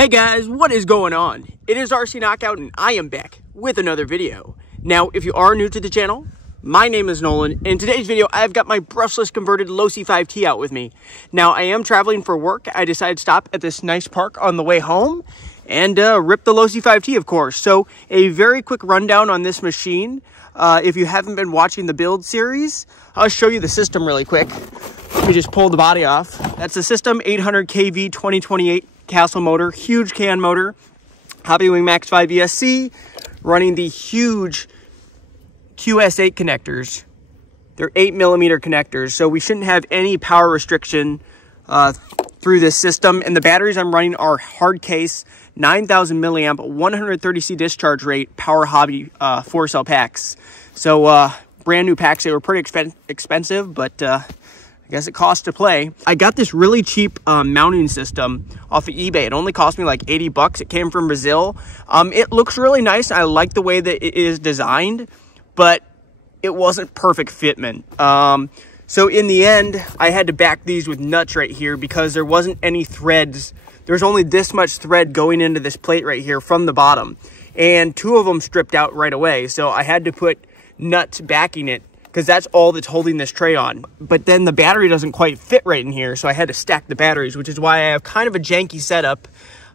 Hey guys, what is going on? It is RC Knockout and I am back with another video. Now, if you are new to the channel, my name is Nolan. In today's video, I've got my Brushless Converted Losi 5T out with me. Now, I am traveling for work. I decided to stop at this nice park on the way home and rip the Losi 5T, of course. So, a very quick rundown on this machine. If you haven't been watching the build series, I'll show you the system really quick. Let me just pull the body off. That's the system, 800 kV 2028 Castle motor, huge can motor, Hobbywing Max5 ESC, running the huge QS8 connectors. They're 8mm connectors, so we shouldn't have any power restriction through this system. And the batteries I'm running are Hardcase 9,000 milliamp 130C discharge rate PowerHobby 4-cell packs. So brand new packs. They were pretty expensive, but I guess it costs to play. I got this really cheap mounting system off of eBay. It only cost me like 80 bucks. It came from Brazil. It looks really nice. I like the way that it is designed, but it wasn't perfect fitment. So in the end, I had to back these with nuts right here because there wasn't any threads. There's only this much thread going into this plate right here from the bottom. And two of them stripped out right away. So I had to put nuts backing it, because that's all that's holding this tray on. But then the battery doesn't quite fit right in here, so I had to stack the batteries, which is why I have kind of a janky setup.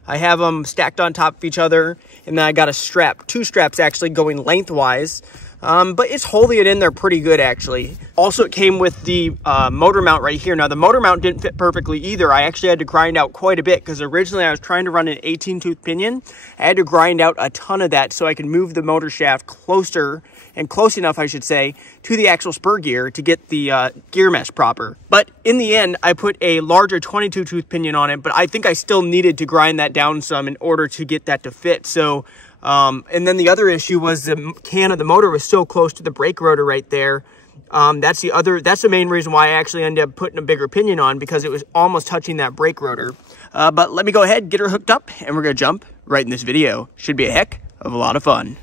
I have them stacked on top of each other, and then I got a strap, two straps actually going lengthwise, but it's holding it in there pretty good actually. Also, it came with the motor mount right here. Now, the motor mount didn't fit perfectly either. I actually had to grind out quite a bit, because originally I was trying to run an 18-tooth pinion. I had to grind out a ton of that so I could move the motor shaft closer, and close enough, I should say, to the actual spur gear to get the gear mesh proper. But in the end, I put a larger 22-tooth pinion on it, but I think I still needed to grind that down some in order to get that to fit. So, and then the other issue was the can of the motor was so close to the brake rotor right there. That's the main reason why I actually ended up putting a bigger pinion on, because it was almost touching that brake rotor. But let me go ahead, get her hooked up, and we're gonna jump right in this video. Should be a heck of a lot of fun.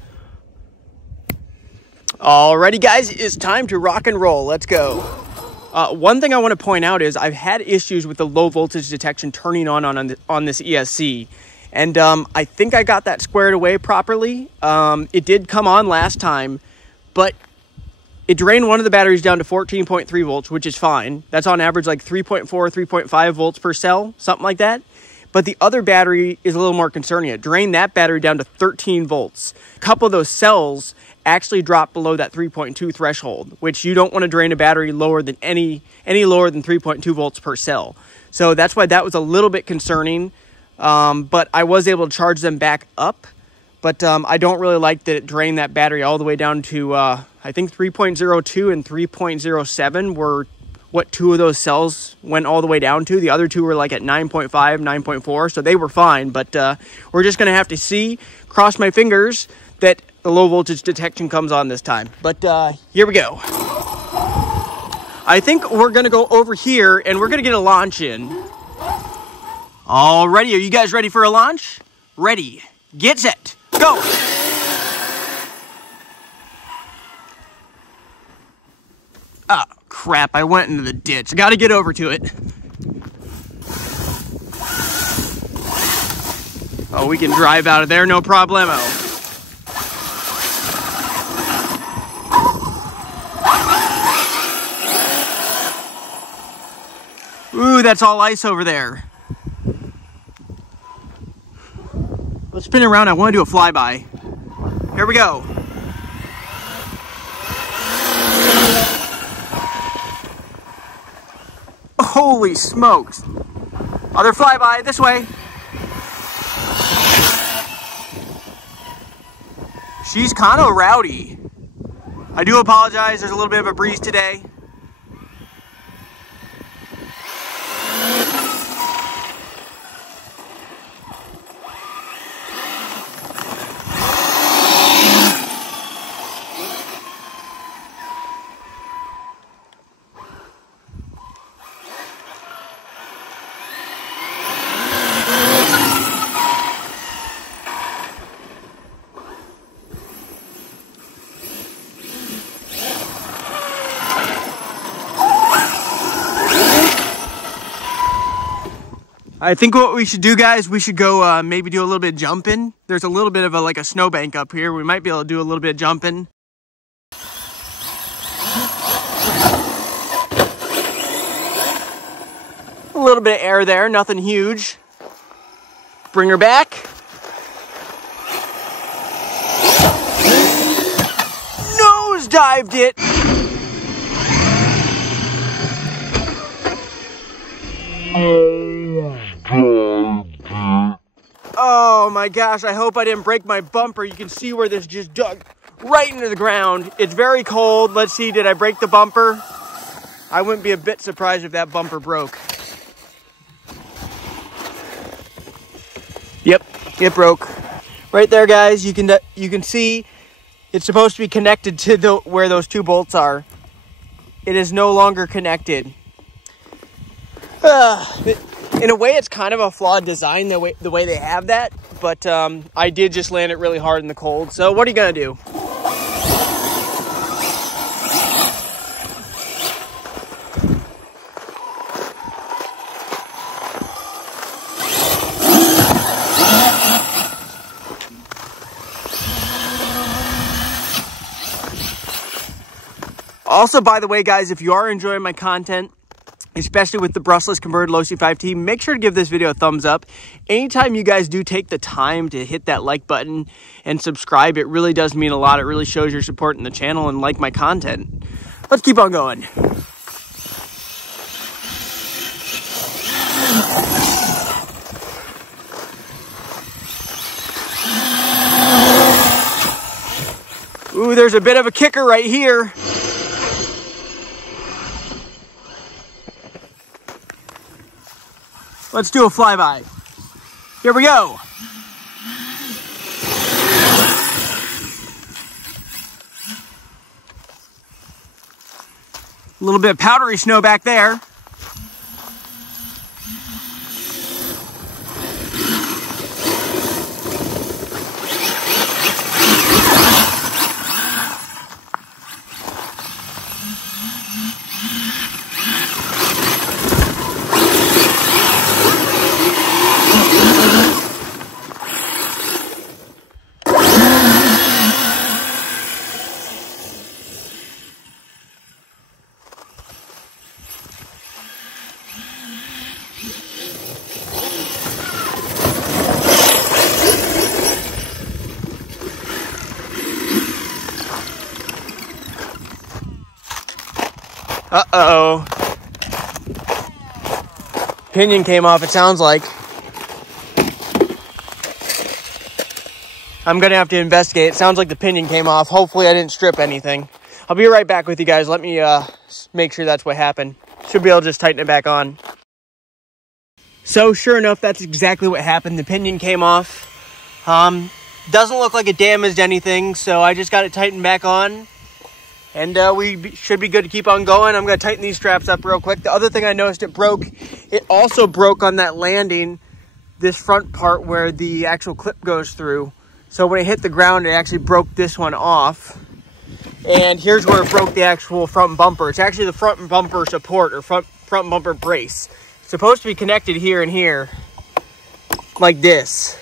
Alrighty guys, it's time to rock and roll. Let's go. One thing I want to point out is I've had issues with the low voltage detection turning on this ESC. And I think I got that squared away properly. It did come on last time, but it drained one of the batteries down to 14.3 volts, which is fine. That's on average like 3.4, 3.5 volts per cell, something like that. But the other battery is a little more concerning. It drained that battery down to 13 volts. A couple of those cells actually dropped below that 3.2 threshold, which you don't want to drain a battery lower than any lower than 3.2 volts per cell. So that's why that was a little bit concerning. But I was able to charge them back up. But I don't really like that it drained that battery all the way down to, I think 3.02 and 3.07 were what two of those cells went all the way down to. The other two were like at 9.5, 9.4, so they were fine. But we're just going to have to see, cross my fingers, that the low voltage detection comes on this time. But here we go. I think we're going to go over here, and we're going to get a launch in. Alrighty, are you guys ready for a launch? Ready, get set, go! Ah, crap, I went into the ditch. I gotta get over to it. Oh, we can drive out of there, no problemo. Ooh, that's all ice over there. Let's spin around. I want to do a flyby. Here we go. Holy smokes. Other flyby this way. She's kind of rowdy. I do apologize. There's a little bit of a breeze today. I think what we should do, guys, we should go maybe do a little bit of jumping. There's a little bit of like a snowbank up here. We might be able to do a little bit of jumping. A little bit of air there, nothing huge. Bring her back. Nose dived it. Oh my gosh, I hope I didn't break my bumper. You can see where this just dug right into the ground. It's very cold. Let's see, did I break the bumper? I wouldn't be a bit surprised if that bumper broke. Yep, it broke. Right there, guys, you can see it's supposed to be connected to where those two bolts are. It is no longer connected. In a way, it's kind of a flawed design, the way they have that, but I did just land it really hard in the cold. So what are you gonna do? Also, by the way, guys, if you are enjoying my content, especially with the Brushless Converted Losi 5T, make sure to give this video a thumbs up. Anytime you guys do take the time to hit that like button and subscribe, it really does mean a lot. It really shows your support in the channel and like my content. Let's keep on going. Ooh, there's a bit of a kicker right here. Let's do a flyby. Here we go. A little bit of powdery snow back there. Uh-oh. Pinion came off, it sounds like. I'm gonna have to investigate. It sounds like the pinion came off. Hopefully I didn't strip anything. I'll be right back with you guys. Let me make sure that's what happened. Should be able to just tighten it back on. So sure enough, that's exactly what happened. The pinion came off. Doesn't look like it damaged anything, so I just got it tightened back on. And we should be good to keep on going. I'm going to tighten these straps up real quick. The other thing I noticed it broke, it also broke on that landing, this front part where the actual clip goes through. So when it hit the ground, it actually broke this one off. And here's where it broke the actual front bumper. It's actually the front bumper support or front bumper brace. It's supposed to be connected here and here, like this.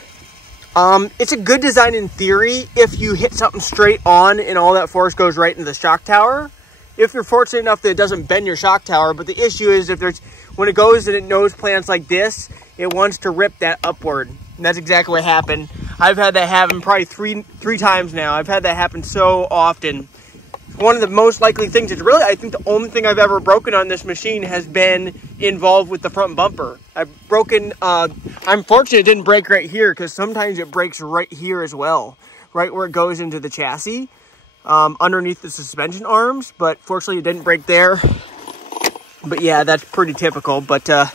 It's a good design in theory if you hit something straight on and all that force goes right into the shock tower. If you're fortunate enough that it doesn't bend your shock tower, but the issue is when it goes and it nose plants like this, it wants to rip that upward. And that's exactly what happened. I've had that happen probably three times now. I've had that happen so often. One of the most likely things, it's really, I think the only thing I've ever broken on this machine has been involved with the front bumper. I've broken, I'm fortunate it didn't break right here because sometimes it breaks right here as well, right where it goes into the chassis, underneath the suspension arms, but fortunately it didn't break there. But yeah, that's pretty typical. But let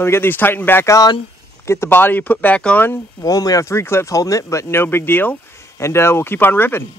me get these tightened back on, get the body put back on. We'll only have 3 clips holding it, but no big deal. And we'll keep on ripping.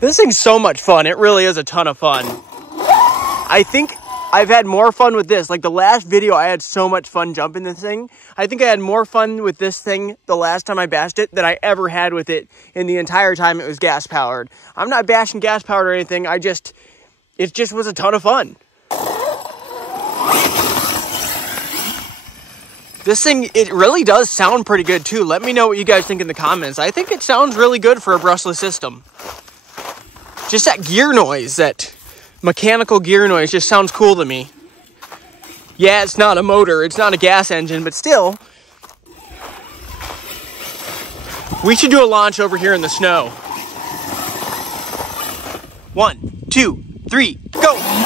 This thing's so much fun. It really is a ton of fun. I think I've had more fun with this. Like the last video, I had so much fun jumping this thing. I think I had more fun with this thing the last time I bashed it than I ever had with it in the entire time it was gas powered. I'm not bashing gas powered or anything. It just was a ton of fun. This thing, it really does sound pretty good too. Let me know what you guys think in the comments. I think it sounds really good for a brushless system. Just that gear noise, that mechanical gear noise just sounds cool to me. Yeah, it's not a motor, it's not a gas engine, but still. We should do a launch over here in the snow. 1, 2, 3, go!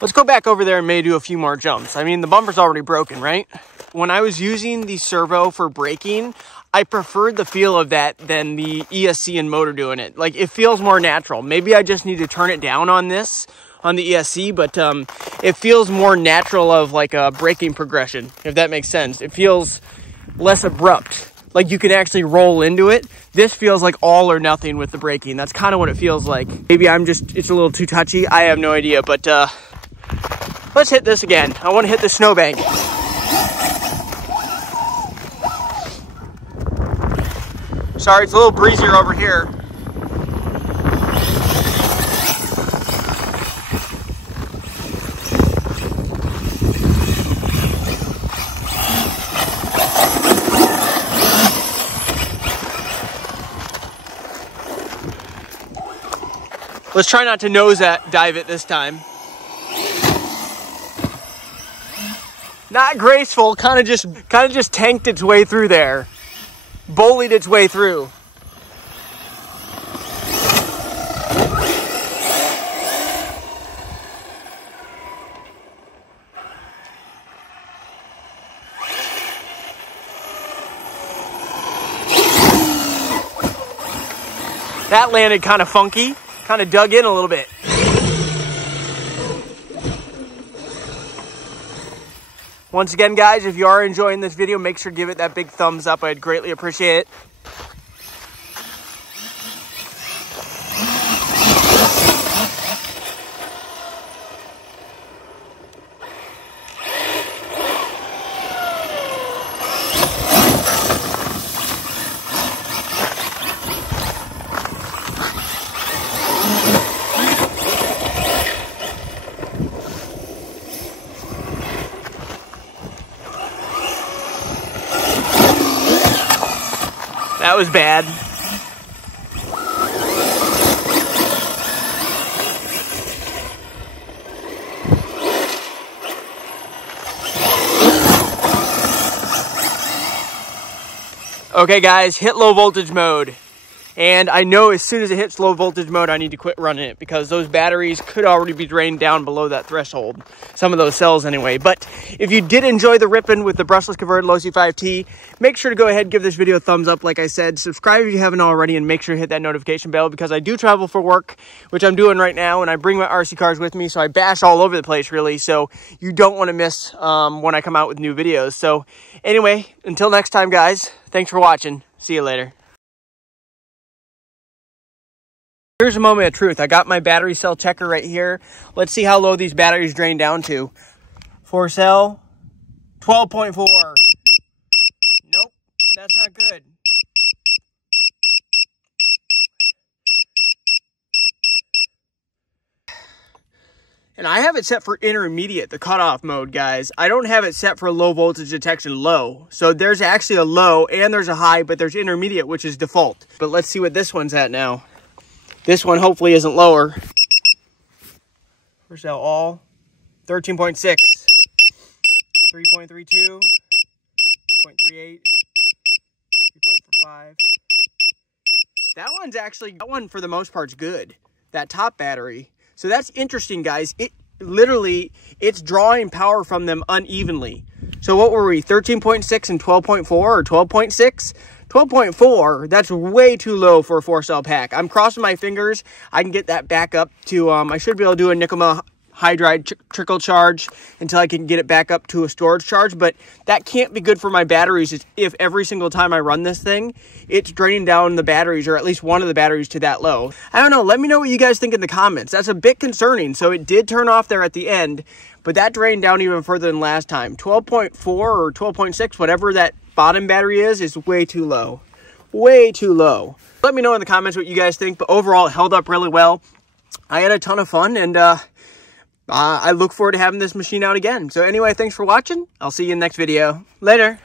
Let's go back over there and maybe do a few more jumps. I mean, the bumper's already broken, right? When I was using the servo for braking, I preferred the feel of that than the ESC and motor doing it. Like, it feels more natural. Maybe I just need to turn it down on this, on the ESC, but it feels more natural of like a braking progression, if that makes sense. It feels less abrupt. Like you can actually roll into it. This feels like all or nothing with the braking. That's kind of what it feels like. Maybe it's a little too touchy. I have no idea, but let's hit this again. I want to hit the snowbank. Sorry, it's a little breezier over here. Let's try not to nose dive it this time. Not graceful, kind of just tanked its way through there. Bullied its way through. That landed kind of funky, kind of dug in a little bit. Once again, guys, if you are enjoying this video, make sure to give it that big thumbs up. I'd greatly appreciate it. That was bad. Okay guys, hit low voltage mode. And I know as soon as it hits low voltage mode, I need to quit running it because those batteries could already be drained down below that threshold. Some of those cells anyway. But if you did enjoy the ripping with the Brushless Converted Losi 5T, make sure to go ahead and give this video a thumbs up. Like I said, subscribe if you haven't already, and make sure to hit that notification bell because I do travel for work, which I'm doing right now, and I bring my RC cars with me, so I bash all over the place really. So you don't want to miss when I come out with new videos. So anyway, until next time, guys, thanks for watching. See you later. Here's a moment of truth. I got my battery cell checker right here. Let's see how low these batteries drain down to. 4 cell, 12.4. Nope, that's not good. And I have it set for intermediate, the cutoff mode, guys. I don't have it set for low voltage detection low. So there's actually a low and there's a high, but there's intermediate, which is default. But let's see what this one's at now. This one hopefully isn't lower. Where's that all? 13.6, 3.32, 3.38, 3.45. That one for the most part's good. That top battery. So that's interesting, guys. It's drawing power from them unevenly. So what were we, 13.6 and 12.4 or 12.6? 12.4, that's way too low for a 4-cell pack. I'm crossing my fingers. I can get that back up to, I should be able to do a nickel hydride trickle charge until I can get it back up to a storage charge, but that can't be good for my batteries if every single time I run this thing, it's draining down the batteries, or at least one of the batteries, to that low. I don't know. Let me know what you guys think in the comments. That's a bit concerning. So it did turn off there at the end, but that drained down even further than last time. 12.4 or 12.6, whatever that bottom battery is way too low. Way too low. Let me know in the comments what you guys think, but overall it held up really well. I had a ton of fun, and I look forward to having this machine out again. So anyway, thanks for watching. I'll see you in the next video. Later.